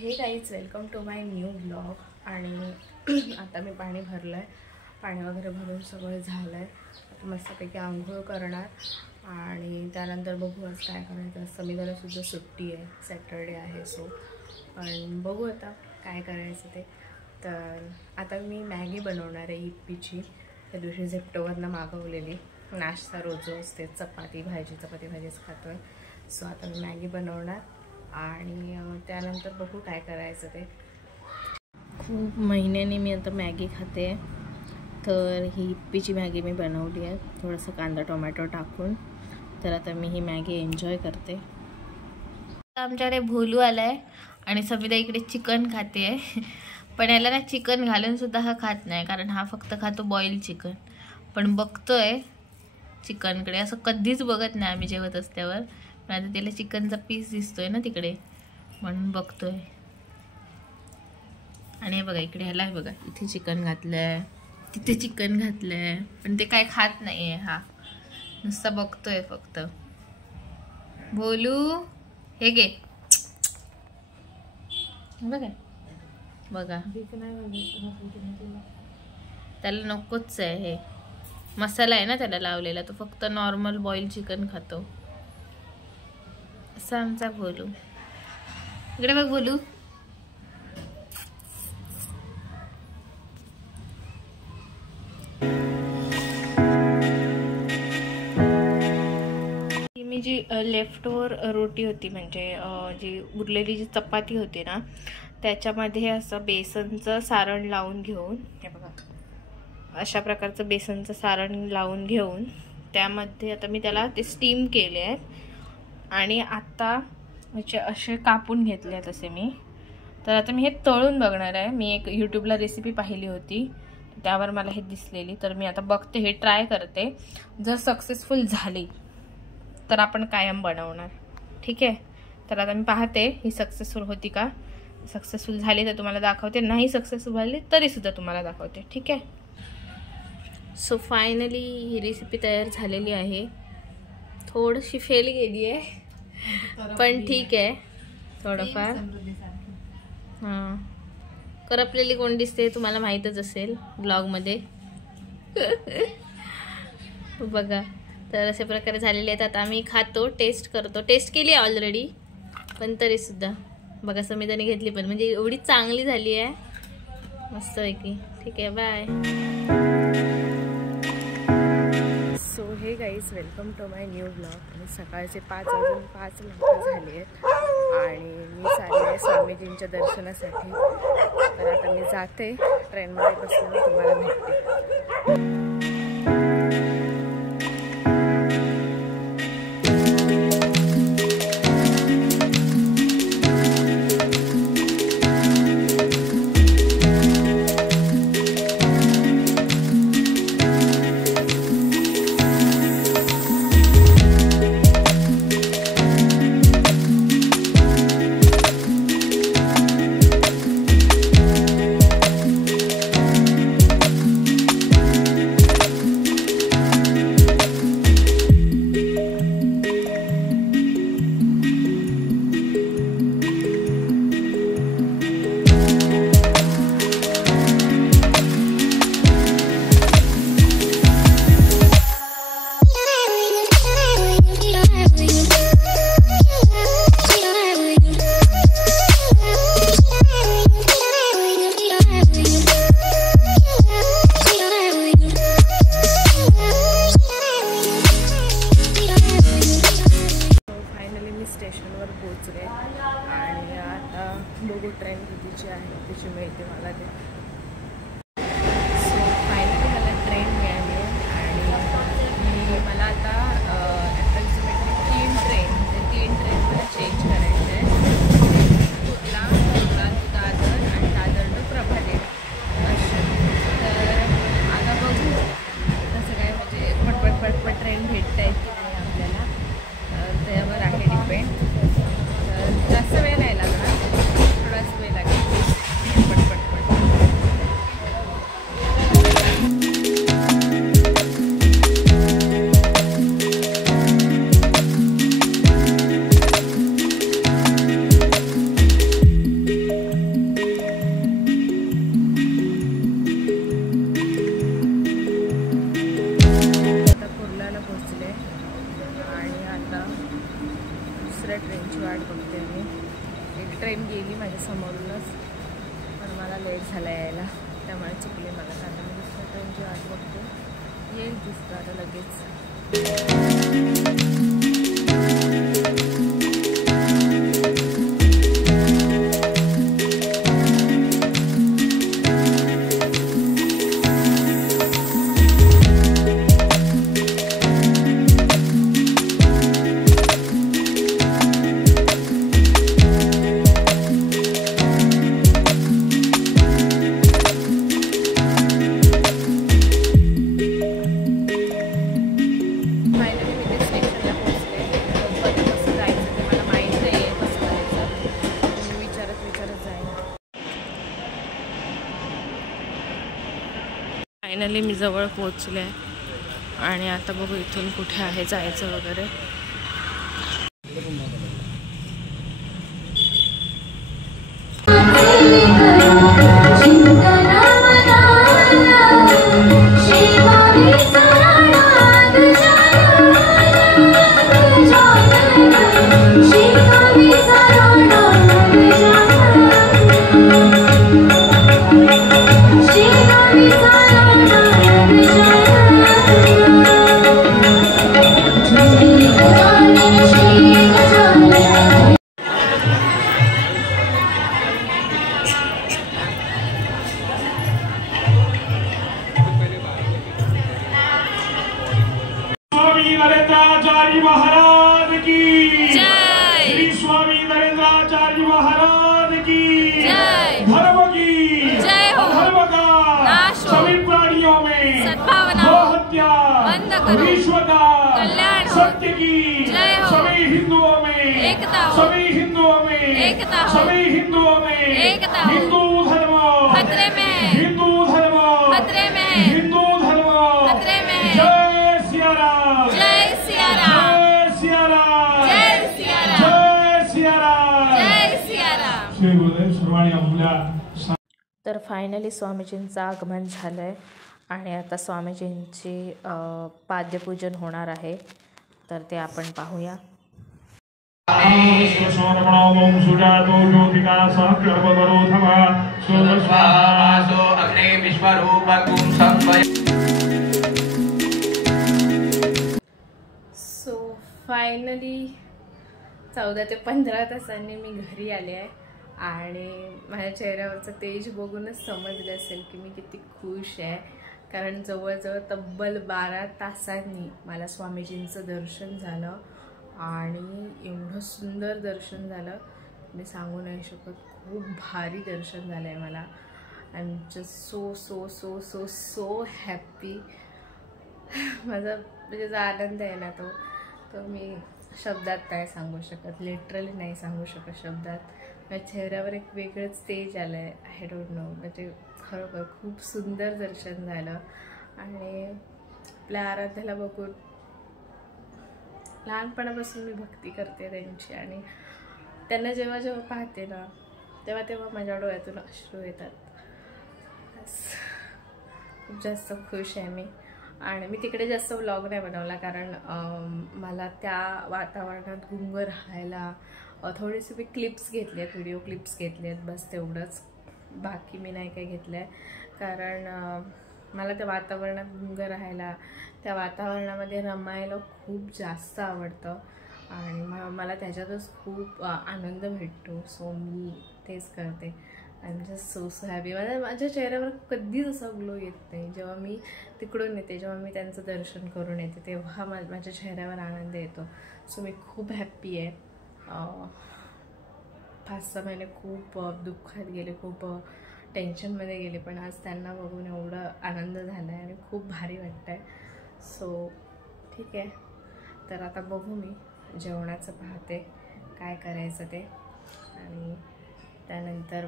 हे guys welcome to my new blog. आणि आता मी पाणी भरलं आहे, पाणी वगैरे भरून सगळं झालं आहे. आता मस्तपैकी आंघोळ करणार आणि त्यानंतर बघू आज काय करायचं. समीरालासुद्धा सुट्टी आहे, सॅटर्डे आहे. सो पण बघू आता काय करायचं ते. तर आता मी मॅगी बनवणार आहे इप्पीची. त्या दिवशी झेप्टोवरनं मागवलेली. नाश्ता रोज असते, चपाती भाजीच खातो आहे. सो आता मी मॅगी बनवणार आणि त्यानंतर बघू काय करायचं ते. खूप महिन्याने मी आता मॅगी खाते. तर ही इप्पीची मॅगी मी बनवली आहे, थोडंसं कांदा टोमॅटो टाकून. तर आता मी ही मॅगी एन्जॉय करते. आमच्याकडे भोलू आला आहे आणि सविता इकडे चिकन खाते आहे. पण याला ना चिकन घालूनसुद्धा हा खात नाही, कारण हा फक्त खातो बॉईल चिकन. पण बघतोय चिकनकडे, असं कधीच बघत नाही आम्ही जेवत असल्यावर. पण आता त्याला चिकनचा पीस दिसतोय ना तिकडे, म्हणून बघतोय. आणि हे बघा इकडे ह्याला हे बघा, इथे चिकन घातलंय, तिथे चिकन घातलंय, पण ते काय खात नाहीये. हा नुसता बघतोय फक्त. भोलू हे घे बघा बघा, त्याला नकोच आहे. हे मसाला आहे ना त्याला लावलेला, तो फक्त नॉर्मल बॉईल चिकन खातो. असा आमचा भोलू. इकडे बघ भोलू. मी जी लेफ्ट ओव्हर रोटी होती, म्हणजे जी उरलेली जी चपाती होती ना, त्याच्यामध्ये असं बेसनचं सारण लावून घेऊन, हे बघा अशा प्रकारचं बेसनचं सारण लावून घेऊन त्यामध्ये आता मी त्याला ते स्टीम केले आहेत आणि आता असे कापून घेतले आहेत असे मी. तर आता मी हे तळून बघणार आहे. मी एक यूट्यूबला रेसिपी पाहिली होती, त्यावर मला हे दिसलेली. तर मी आता बघते, हे ट्राय करते. जर सक्सेसफुल झाली तर आपण कायम बनवणार. ठीक आहे. तर आता मी पाहते ही सक्सेसफुल होती का. सक्सेसफुल झाली तर तुम्हाला दाखवते, नाही सक्सेसफुल झाली तरीसुद्धा तुम्हाला दाखवते. ठीक आहे. सो फायनली ही रेसिपी तयार झालेली आहे. थोडीशी फेल गेली आहे, पण ठीक आहे. थोडंफार हां, करपलेली कोण दिसते तुम्हाला माहीतच असेल ब्लॉगमध्ये. बघा, तर अशा प्रकारे झालेले आहेत. आता आम्ही खातो, टेस्ट करतो. टेस्ट केली आहे ऑलरेडी, पण तरीसुद्धा बघा समिताने घेतली, पण म्हणजे एवढी चांगली झाली आहे मस्तपैकी. ठीक आहे, bye. So hey guys welcome to my new blog. आणि सकाळचे 5:05 झाले आहेत आणि मी चालले आहे स्वामीजींच्या दर्शनासाठी. तर आता मी जाते, ट्रेनमध्ये बसल्यावर तुम्हाला भेटते. स्टेशनवर पोहोचले आणि आता बघू ट्रेन कितीची आहे, तिची माहिती मला दे. सो फायनली मला ट्रेन मिळाली आणि मला आता अप्रॉक्सिमेटली 3 ट्रेन मला चेंज करायचे आहे. कुर्ला टू दादर आणि दादर टू प्रभादेवी अशा. तर आता बघू कसं काय, म्हणजे पटपट ट्रेन भेटत आहेत की नाही आपल्याला, त्यावर आहे डिपेंड. तर जास्त वेळ नाही लागणार, थोडाच वेळ लागेल. पटपट दुसऱ्या ट्रेनची वाट बघते मी. एक ट्रेन गेली माझ्या समोरूनच, पण मला लेट झाला यायला, त्यामुळे चुकले मला. आता मी दुसऱ्या ट्रेनची वाट बघते, येईल दुसरं आता लगेच. फायनली मी जवळ पोहोचले आणि आता बघू इथून कुठे आहे जायचं वगैरे. नरेंद्राचार्य महाराज की जय। श्री स्वामी नरेंद्राचार्य महाराज की जय। धर्म की जय हो। धर्म का नाश हो। सभी प्राणियों में सद्भावना हो। हत्या बंद करो। विश्व का कल्याण हो। सत्य की जय हो। सभी हिंदुओं में एकता हो। सभी हिंदुओं में एकता हो। सभी हिंदुओं में एकता हो। हिंदू धर्म खतरे में। हिंदू धर्म खतरे में। हिंदू धर्म खतरे में। जय सिया राम। जय सिया राम। जय सिया राम। जय सिया राम। जय सिया राम। जय सिया राम। श्री गुरुदेव सर्वाणी आपल्या. तर फायनली स्वामीजींचं आगमन झालं आहे आणि आता स्वामीजींची पाद्यपूजन होणार आहे, तर ते आपण पाहूया. सो फायनली 14 ते 15 तासांनी मी घरी आले आहे आणि माझ्या चेहऱ्यावरचं तेज बघूनच समजलं असेल की मी किती खुश आहे, कारण जवळजवळ तब्बल 12 तासांनी मला स्वामीजींचं दर्शन झालं आणि एवढं सुंदर दर्शन झालं मी सांगू नाही शकत. खूप भारी दर्शन झालं आहे मला. I am just so so so so so happy. माझा म्हणजे जो आनंद आहे ना तो मी शब्दात नाही सांगू शकत, लिटरली नाही सांगू शकत शब्दात. माझ्या चेहऱ्यावर एक वेगळंच तेज आलं आहे. आय डोंट नो, म्हणजे खरोखर खूप सुंदर दर्शन झालं आणि आपल्या आराध्याला बघून लहानपणापासून मी भक्ती करते त्यांची आणि त्यांना जेव्हा जेव्हा पाहते ना तेव्हा माझ्या डोळ्यातून अश्रू येतात. खूप जास्त खुश आहे मी. आणि मी तिकडे जास्त व्लॉग नाही बनवला कारण मला त्या वातावरणात गुंग राहायला थोडेसे मी क्लिप्स घेतले आहेत, व्हिडिओ क्लिप्स घेतले आहेत, बस तेवढंच. बाकी मी नाही काही घेतलं आहे कारण मला त्या वातावरणात गुंग राहायला, त्या वातावरणामध्ये रमायला खूप जास्त आवडतं आणि मला त्याच्यातच खूप आनंद भेटतो. सो मी तेच करते. I am just so so happy. माझ्या चेहऱ्यावर कधीच असा ग्लो येत नाही. जेव्हा मी तिकडून येते, जेव्हा मी त्यांचं दर्शन करून येते, तेव्हा माझ्या चेहऱ्यावर आनंद येतो. सो मी खूप हॅप्पी आहे. 5-6 महिने खूप दुःखात गेले, खूप टेन्शनमध्ये गेले, पण आज त्यांना बघून एवढं आनंद झाला आहे आणि खूप भारी वाटतं आहे. सो ठीक आहे, तर आता बघू मी जेवणाचं पाहते काय करायचं ते आणि त्यानंतर